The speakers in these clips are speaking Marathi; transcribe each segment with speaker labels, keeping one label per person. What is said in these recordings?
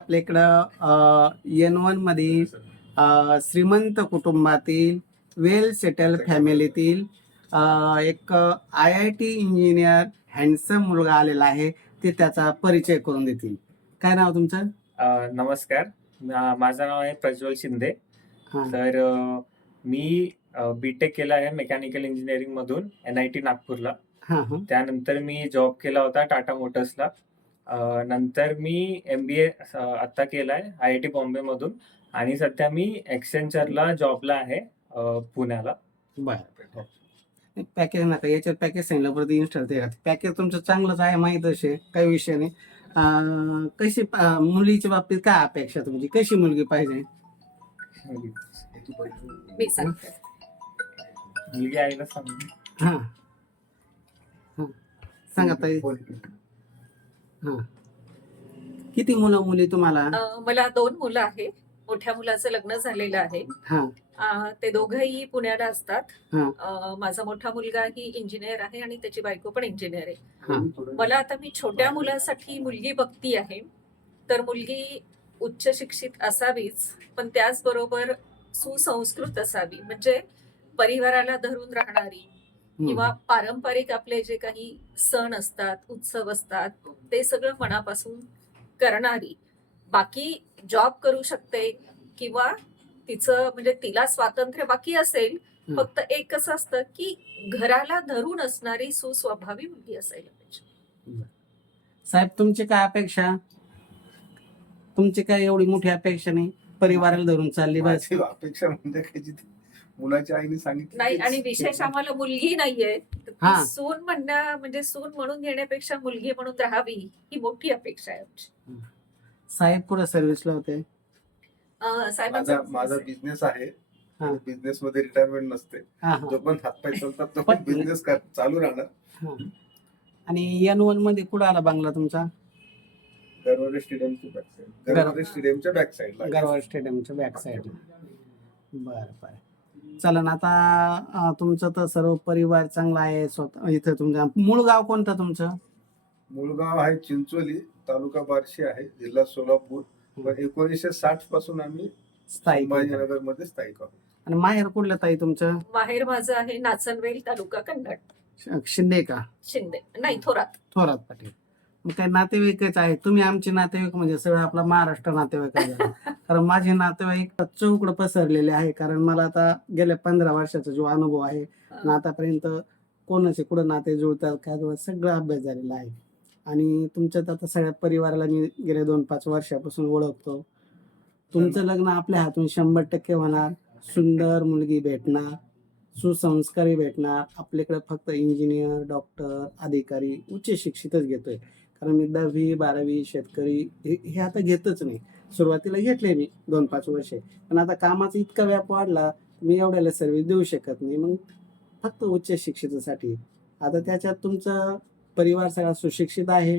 Speaker 1: आपल्या इकडं N1 मध्ये श्रीमंत कुटुंबातील वेल सेटल फॅमिलीतील एक IIT इंजिनियर हँडसम मुलगा आलेला आहे. ते त्याचा परिचय करून देतील. काय नाव तुमचं?
Speaker 2: नमस्कार. माझं नाव आहे प्रज्वल शिंदे.
Speaker 1: हां
Speaker 2: तर मी बी.टेक केलं आहे मेकॅनिकल इंजिनिअरिंग मधून NIT नागपूरला.
Speaker 1: हां हां
Speaker 2: त्यानंतर मी जॉब केला होता टाटा मोटर्सला. नंतर मी MBA आता केलाय IIT बॉम्बे मधून आणि सध्या मी एक्सेंचरला जॉबला आहे पुण्याला.
Speaker 1: बरं. पॅकेज नका याच्यात पॅकेज सांगितलं परत इन्स्टॉल ते पॅकेज तुमचं चांगलंच आहे माहीत असे काही विषय नाही. कशी मुलीच्या बाबतीत काय अपेक्षा तुमची कशी मुलगी पाहिजे?
Speaker 3: मी सांगते.
Speaker 2: मुलगी आईला सांग.
Speaker 1: हां हां सांगा ताई. हां किती मुलं मुली तुम्हाला?
Speaker 3: मला 2 मुलं आहे. मोठ्या मुलाचं लग्न झालेलं आहे.
Speaker 1: हां
Speaker 3: ते दोघंही पुण्याला असतात.
Speaker 1: हां
Speaker 3: माझा मोठा मुलगा ही इंजिनियर आहे आणि त्याची बायको पण इंजिनियर आहे.
Speaker 1: हां
Speaker 3: मला आता मी छोट्या मुलासाठी मुलगी बघती आहे. तर मुलगी उच्च शिक्षित असावीच, पण त्याचबरोबर सुसंस्कृत असावी. म्हणजे परिवाराला धरून राहणारी किंवा पारंपरिक आपले जे काही सण असतात, उत्सव असतात, ते सगळं मनापासून करणारी. बाकी जॉब करू शकते किंवा तिचं म्हणजे तिला स्वातंत्र्य बाकी असेल. फक्त एक कसं असतं की घराला धरून असणारी सुस्वभावी मुलगी असायला पाहिजे.
Speaker 1: साहेब तुमची काय अपेक्षा? तुमची काय एवढी मोठी अपेक्षा नाही परिवाराला धरून चालली बस?
Speaker 4: माझी अपेक्षा म्हणजे काही जिथे मुलाच्या आईने सांगितलं
Speaker 3: नाही आणि विशेष आम्हाला मुलगी नाहीये. तर ती
Speaker 1: हा.
Speaker 3: सून म्हणजे सून म्हणून घेण्यापेक्षा मुलगी म्हणून राहावी ही मोठी अपेक्षा आहे आमची.
Speaker 1: साहेब कुठं सर्व्हिसला होते?
Speaker 3: साहेबांचा
Speaker 4: माझा
Speaker 3: business आहे.
Speaker 4: बिझनेस आहे.
Speaker 1: हा.
Speaker 4: बिझनेस मध्ये रिटायरमेंट नसते.
Speaker 1: हां हां
Speaker 4: जो पण हातपाय चालतात तो
Speaker 1: पण-
Speaker 4: बिझनेस चालू राहणार.
Speaker 1: हां. आणि N1 मध्ये कुठं आला बंगला तुमचा?
Speaker 4: गरवारे स्टेडियमच्या बॅक साईड. गरवारे स्टेडियमच्या बॅक साईडला.
Speaker 1: गरवार स्टेडियमच्या बॅक साईडला. बरं बरं चालन. आता तुमचं तर सर्व परिवार चांगला आहे. स्वतः इथं तुमचं मूळ गाव कोणतं तुमचं?
Speaker 4: मुळगाव आहे चिंचोली, तालुका बार्शी आहे, जिल्हा सोलापूर. पण 1960 पासून आम्ही
Speaker 1: स्थायिक.
Speaker 4: संभाजीनगर मध्ये स्थायिक आहोत.
Speaker 1: आणि माहेर कुठलं ताई तुमचं?
Speaker 3: माहेर माझं आहे नाचनवेल, तालुका कन्नड.
Speaker 1: शिंदे का?
Speaker 3: शिंदे नाही, थोरात.
Speaker 1: थोरात पाटील. मग काय नातेवाईकच आहे तुम्ही? आमचे नातेवाईक म्हणजे सगळं आपला महाराष्ट्र नातेवाईक आहे. कारण माझे नातेवाईक चौकडं पसरलेले आहे. कारण मला आता गेल्या 15 वर्षाचा जो अनुभव आहे आणि आतापर्यंत कोणाचे कुठं नाते जुळतात काय जुळतात सगळा अभ्यास झालेला आहे. आणि तुमच्यात आता सगळ्या परिवाराला मी गेल्या 2-5 वर्षापासून ओळखतो. तुमचं लग्न आपल्या हातून 100% होणार. सुंदर मुलगी भेटणार, सुसंस्कारी भेटणार. आपल्याकडे फक्त इंजिनियर, डॉक्टर, अधिकारी, उच्च शिक्षितच घेतोय. कारण मी 10वी 12वी शेतकरी हे आता घेतच नाही. सुरुवातीला घेतले मी 2-5 वर्षे, पण आता कामाचा इतका व्याप वाढला मी एवढ्याला सर्व्हिस देऊ शकत नाही. मग फक्त उच्च शिक्षितासाठी. आता त्याच्यात तुमचा परिवार सगळा सुशिक्षित आहे.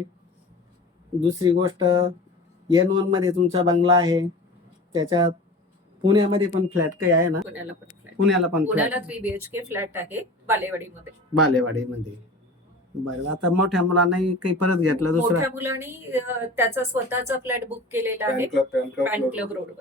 Speaker 1: दुसरी गोष्ट N1 मध्ये तुमचा बंगला आहे. त्याच्यात पुण्यामध्ये पण फ्लॅट काही आहे ना?
Speaker 3: पुण्याला पण फ्लॅट.
Speaker 1: पुण्याला पण
Speaker 3: पुण्याला
Speaker 1: फ्लॅट
Speaker 3: 3 BHK फ्लॅट आहे बालेवाडीमध्ये.
Speaker 1: बालेवाडीमध्ये. बरं आता मोठ्या मुलांनाही काही परत घेतलं दुसरा?
Speaker 3: मोठ्या मुलांनी त्याचा स्वतःचा फ्लॅट बुक केलेला आहे
Speaker 4: पॅन
Speaker 3: पॅन
Speaker 4: क्लब
Speaker 3: क्लब रोडवर.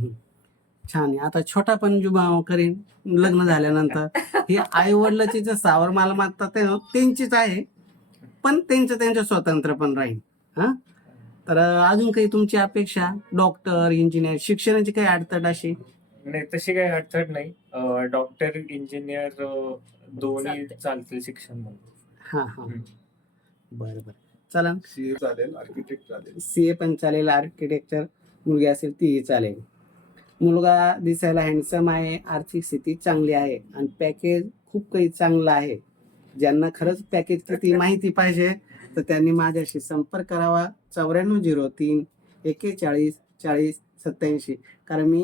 Speaker 1: छान आहे. आता छोटा पण जुबा करीन लग्न झाल्यानंतर. ही आई वडिलाची जे सावर मालमत्ता त्यांचीच आहे, पण त्यांचं स्वतंत्र पण राहील. हा तर अजून काही तुमची अपेक्षा? डॉक्टर, इंजिनियर शिक्षणाची काही अडचण अशी?
Speaker 2: नाही, तशी काही अडचण नाही. डॉक्टर, इंजिनियर दोन्ही चालतील शिक्षण म्हणून.
Speaker 1: हा हा बरं बरं चालेल.
Speaker 4: CA चालेल, आर्किटेक्ट चालेल.
Speaker 1: CA पण चालेल, आर्किटेक्चर मुलगी असेल तीही चालेल. मुलगा दिसायला हँडसम आहे, आर्थिक स्थिती चांगली आहे आणि पॅकेज खूप काही चांगलं आहे. ज्यांना खरंच पॅकेज किती माहिती पाहिजे तर त्यांनी माझ्याशी संपर्क करावा. 9403 41 40 87. कारण मी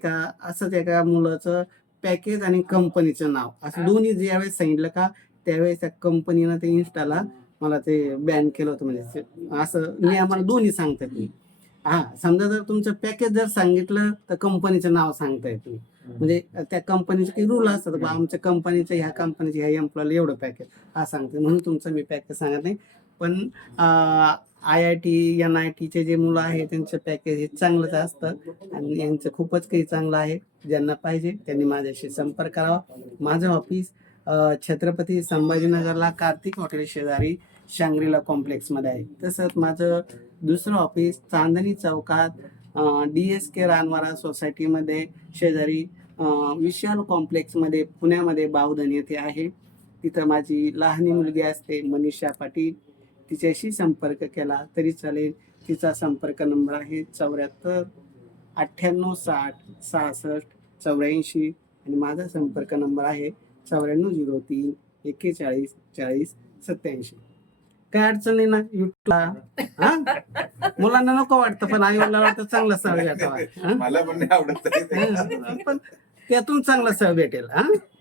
Speaker 1: एका मुलाचं पॅकेज आणि कंपनीचं नाव असं दोन्ही ज्यावेळेस सांगितलं का त्यावेळेस त्या कंपनीनं ते इन्स्टाला मला ते बॅन केलं होतं. म्हणजे असं मी आम्हाला दोन्ही सांगतात मी. हा समजा जर तुमचं पॅकेज जर सांगितलं तर कंपनीचं नाव सांगता येत नाही. म्हणजे त्या कंपनीचे काही रूल असतात बा आमच्या कंपनीचं ह्या कंपनीच्या ह्या एम्प्लॉयला एवढं पॅकेज हा सांगते म्हणून तुमचं मी पॅकेज सांगत नाही. पण IIT NIT चे जे मुलं आहे त्यांचं पॅकेज हे चांगलंच असतं आणि यांचं खूपच काही चांगलं आहे. ज्यांना पाहिजे त्यांनी माझ्याशी संपर्क करावा. माझं ऑफिस छत्रपती संभाजीनगरला कार्तिक हॉटेल शेजारी शांग्रीला कॉम्प्लेक्समध्ये आहे. तसंच माझं दुसरं ऑफिस चांदणी चौकात DSK रानवारा सोसायटीमध्ये शेजारी विशाल कॉम्प्लेक्समध्ये पुण्यामध्ये बावधन येथे आहे. तिथं माझी लहानी मुलगी असते मनीषा पाटील, तिच्याशी संपर्क केला तरी चालेल. तिचा संपर्क नंबर आहे 74 98 60 66 84 आणि माझा संपर्क नंबर आहे 9403 41 40 87. काय अडचण नाही ना युट्यूबला? हा मुलांना नको वाटतं पण आई वडिलांना वाटतं चांगलं स्थळ भेटावं.
Speaker 4: मला पण नाही आवडत
Speaker 1: पण त्यातून चांगलं स्थळ भेटेल. हा